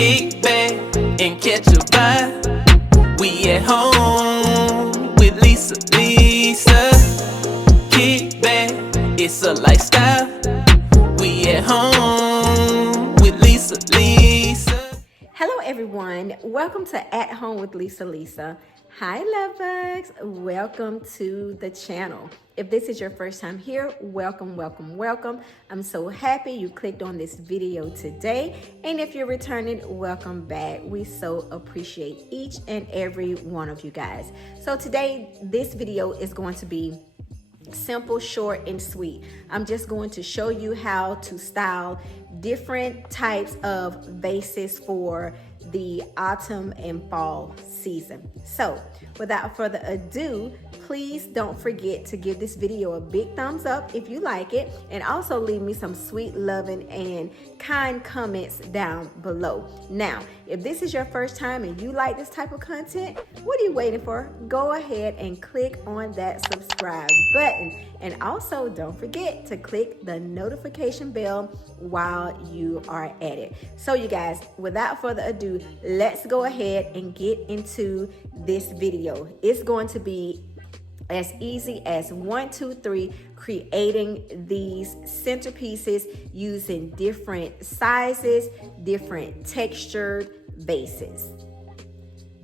Kick back and catch a vibe. We at home with Lisa. Kick back, it's a lifestyle. We at home with Lisa. Hello everyone, welcome to At Home with Lisa. Hi love bugs, welcome to the channel. If this is your first time here, welcome. I'm so happy you clicked on this video today, and if you're returning, welcome back. We so appreciate each and every one of you guys. So today this video is going to be simple, short, and sweet. I'm just going to show you how to style different types of vases for the autumn and fall season. So without further ado, please don't forget to give this video a big thumbs up if you like it, and also leave me some sweet, loving, and kind comments down below. Now, if this is your first time and you like this type of content, what are you waiting for? Go ahead and click on that subscribe button, and also don't forget to click the notification bell while you are at it. So you guys, without further ado, let's go ahead and get into this video. It's going to be as easy as 1, 2, 3, creating these centerpieces using different sizes, different textured vases.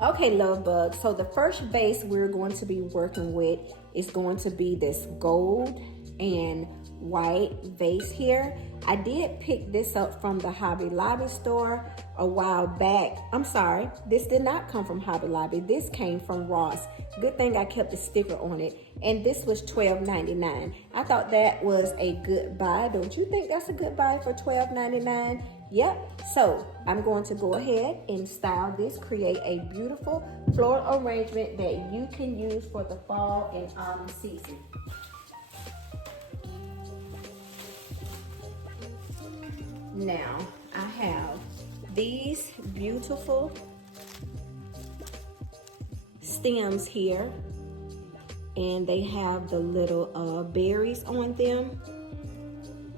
Okay, love bugs, so the first vase we're going to be working with is going to be this gold and white vase here. I did pick this up from the Hobby Lobby store a while back. I'm sorry, this did not come from Hobby Lobby. This came from Ross. Good thing I kept the sticker on it. And this was $12.99. I thought that was a good buy. Don't you think that's a good buy for $12.99? Yep. So I'm going to go ahead and style this, create a beautiful floral arrangement that you can use for the fall and autumn season. Now, I have these beautiful stems here, and they have the little berries on them.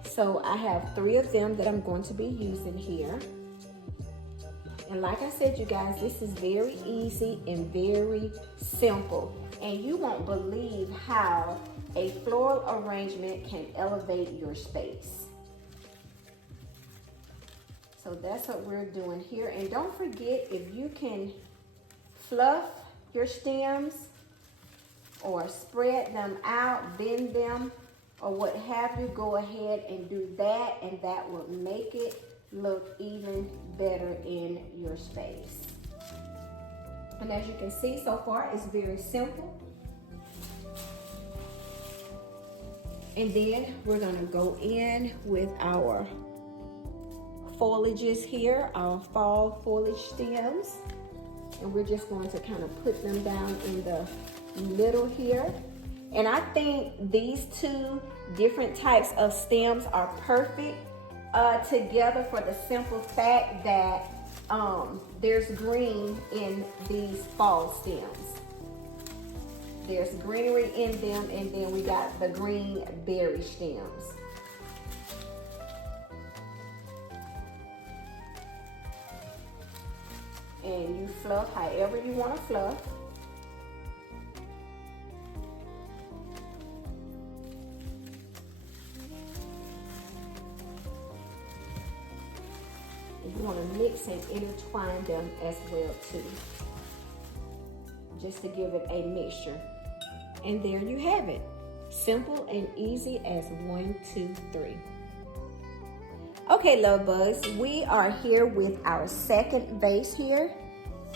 So I have 3 of them that I'm going to be using here. And like I said, you guys, this is very easy and very simple. And you won't believe how a floral arrangement can elevate your space. So that's what we're doing here. And don't forget, if you can fluff your stems or spread them out, bend them, or what have you, go ahead and do that, and that will make it look even better in your space. And as you can see so far, it's very simple. And then we're gonna go in with our foliages here, our fall foliage stems, and we're just going to kind of put them down in the middle here. And I think these 2 different types of stems are perfect together for the simple fact that there's green in these fall stems. There's greenery in them, and then we got the green berry stems. And you fluff however you want to fluff. You want to mix and intertwine them as well too, just to give it a mixture. And there you have it, simple and easy as 1, 2, 3. Okay, love bugs, we are here with our second vase here.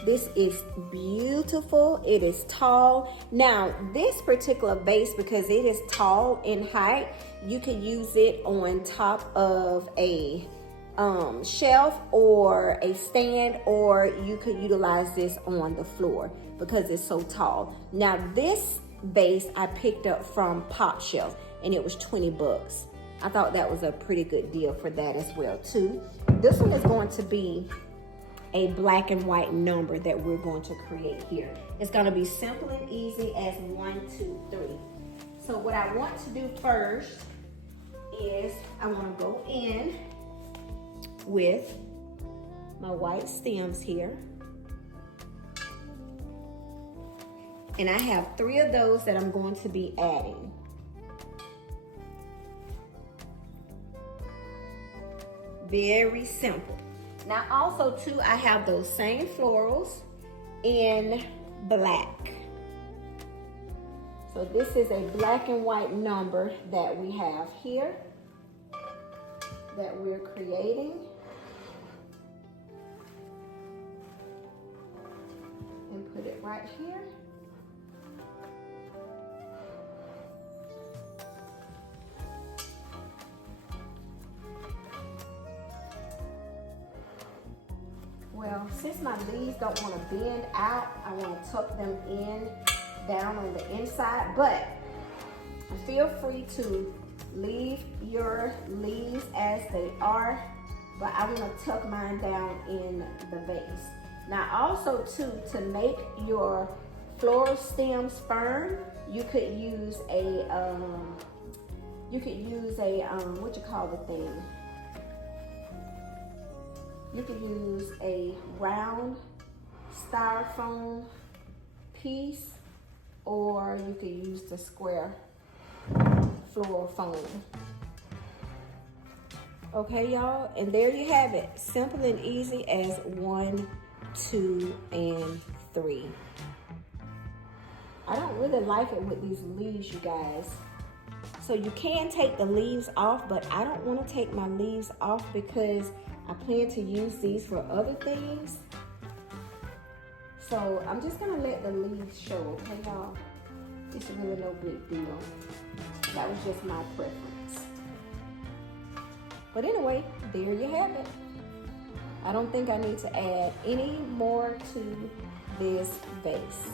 This is beautiful. It is tall. Now, this particular vase, because it is tall in height, you can use it on top of a shelf or a stand, or you could utilize this on the floor because it's so tall. Now, this vase I picked up from POPSHELF, and it was 20 bucks. I thought that was a pretty good deal for that as well too. This one is going to be a black and white number that we're going to create here. It's going to be simple and easy as 1, 2, 3. So what I want to do first is I want to go in with my white stems here. And I have 3 of those that I'm going to be adding. Very simple. Now also too, I have those same florals in black. So this is a black and white number that we have here that we're creating. And put it right here. Well, since my leaves don't want to bend out, I want to tuck them in down on the inside, but feel free to leave your leaves as they are, but I want to tuck mine down in the vase. Now also too, to make your floral stems firm, you could use a what you call the thing? You could use a round styrofoam piece, or you could use the square floral foam. Okay, y'all, and there you have it. Simple and easy as 1, 2, and 3. I don't really like it with these leaves, you guys. So you can take the leaves off, but I don't want to take my leaves off because I plan to use these for other things. So I'm just gonna let the leaves show, okay, y'all? It's really no big deal. That was just my preference. But anyway, there you have it. I don't think I need to add any more to this vase.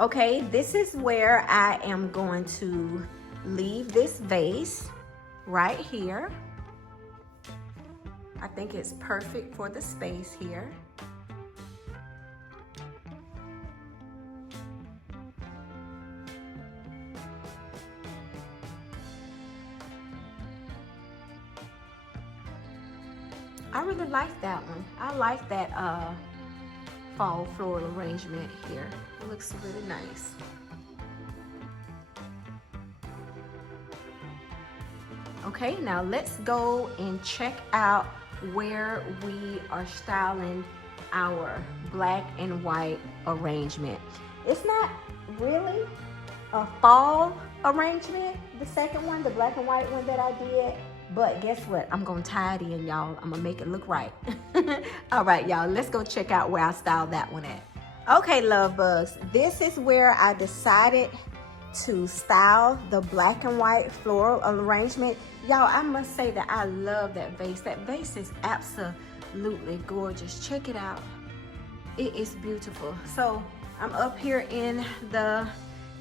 Okay, this is where I am going to leave this vase right here. I think it's perfect for the space here. I really like that one. I like that fall floral arrangement here. It looks really nice. Okay, now let's go and check out where we are styling our black and white arrangement. It's not really a fall arrangement, the second one, the black and white one that I did, but guess what? I'm gonna tie it in, y'all. I'm gonna make it look right. All right, y'all, let's go check out where I styled that one at. Okay, love bugs, this is where I decided to style the black and white floral arrangement. Y'all, I must say that I love that vase. That vase is absolutely gorgeous. Check it out. It is beautiful. So I'm up here in the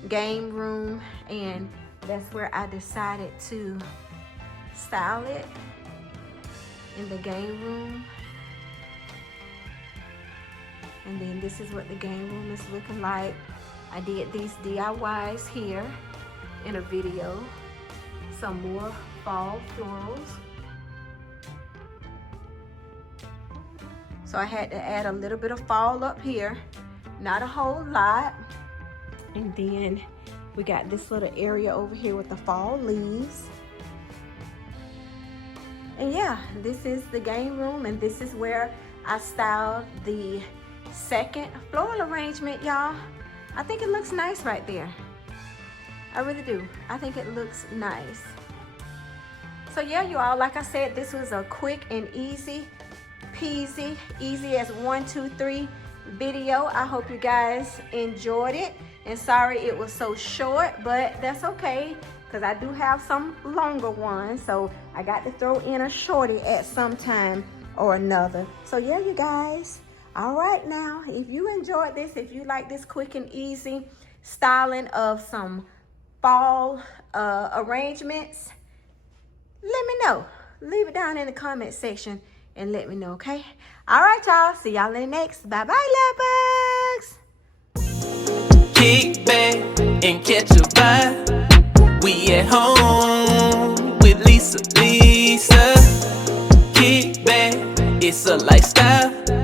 game room, and that's where I decided to style it, in the game room. And then this is what the game room is looking like. I did these DIYs here in a video. Some more fall florals. So I had to add a little bit of fall up here, not a whole lot. And then we got this little area over here with the fall leaves. And yeah, this is the game room, and this is where I styled the second floral arrangement, y'all. I think it looks nice right there. I really do. I think it looks nice. So yeah, you all, like I said, this was a quick and easy peasy, easy as 1, 2, 3 video. I hope you guys enjoyed it. And sorry it was so short, but that's okay, because I do have some longer ones. So I got to throw in a shorty at some time or another. So yeah, you guys. All right, now, if you enjoyed this, if you like this quick and easy styling of some fall arrangements, let me know. Leave it down in the comment section and let me know, okay? All right, y'all. See y'all in the next. Bye-bye, love bugs. Kick back and catch a vibe. We at home with Lisa. Kick bad, it's a lifestyle.